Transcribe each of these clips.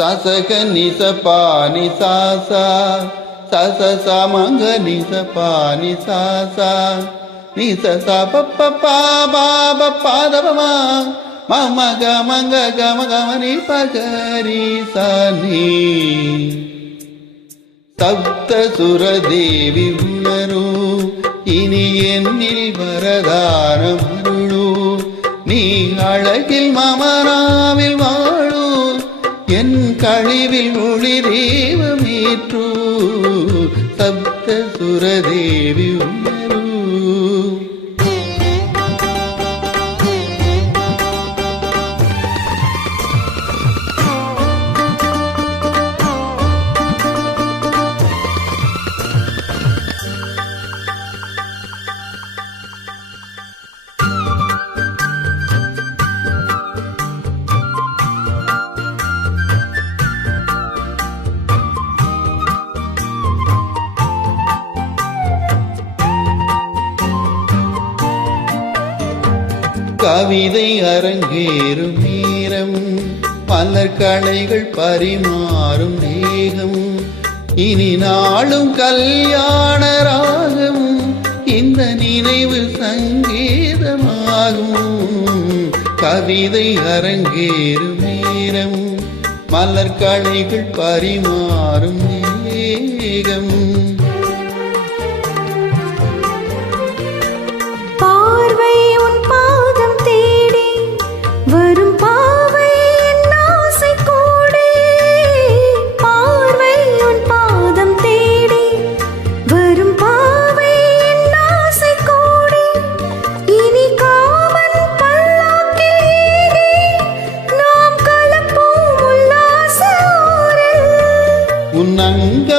சசக நிச பானி சாசா சச சமங்க நிச பானி சாசா நிச ச பப்ப பா பாப பாதபமா மம கமங்க கம கமனி பகரி சனி சப்த சுரதேவி உணரு இனி என்னில் வரதான மருளு நீ அழகில் மமனாவில் வாழு என் கழிவில் ஒளி தெய்வமேற்று சப்த சுரதேவி உன் கவிதை அரங்கேறும் நேரம் மலர் கலைகள் பரிமாறும் தேகம் இனி நாளும் கல்யாண ராகம் இந்த நினைவு சங்கீதமாகும். கவிதை அரங்கேறும் நேரம் மலர் கலைகள் பரிமாறும் தேகம்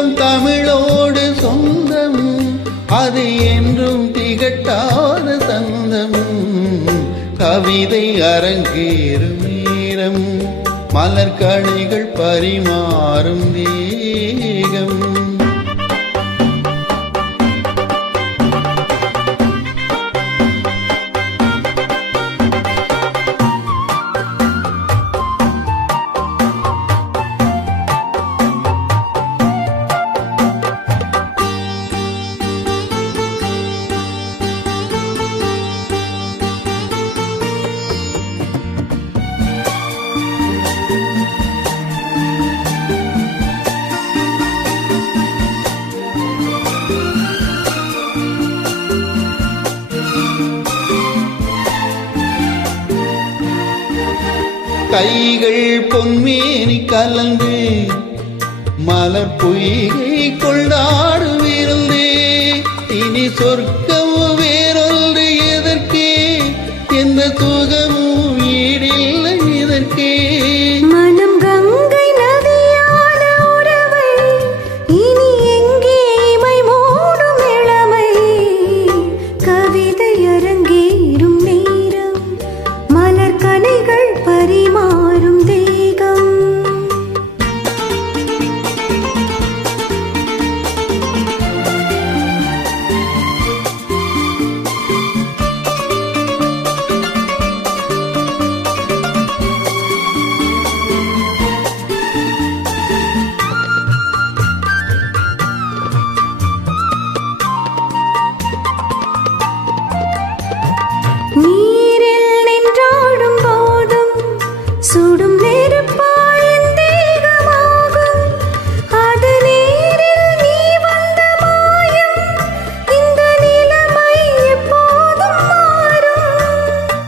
அங்கம் தமிழோடு சொந்தம். அது என்றும் திகட்டாத சந்தம். கவிதை அரங்கேறும் நேரம். மலர் கணிகள் பரிமாறும் தேகம் கைகள் பொன்மேனி கலந்து மலர் பொய்கை கொண்டாடுவிருந்தே. இனி சொர்க்கம்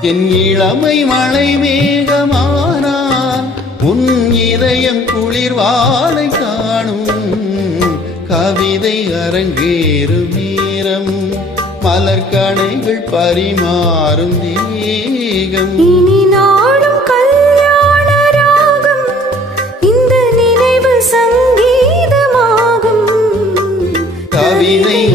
என் இளமை மழை மேகமானான் உன் இதயம் குளிர்வாலை காணும். கவிதை அரங்கேறும் நேரம் மலர்கனைகள் பரிமாறும் தேகம். கவிதை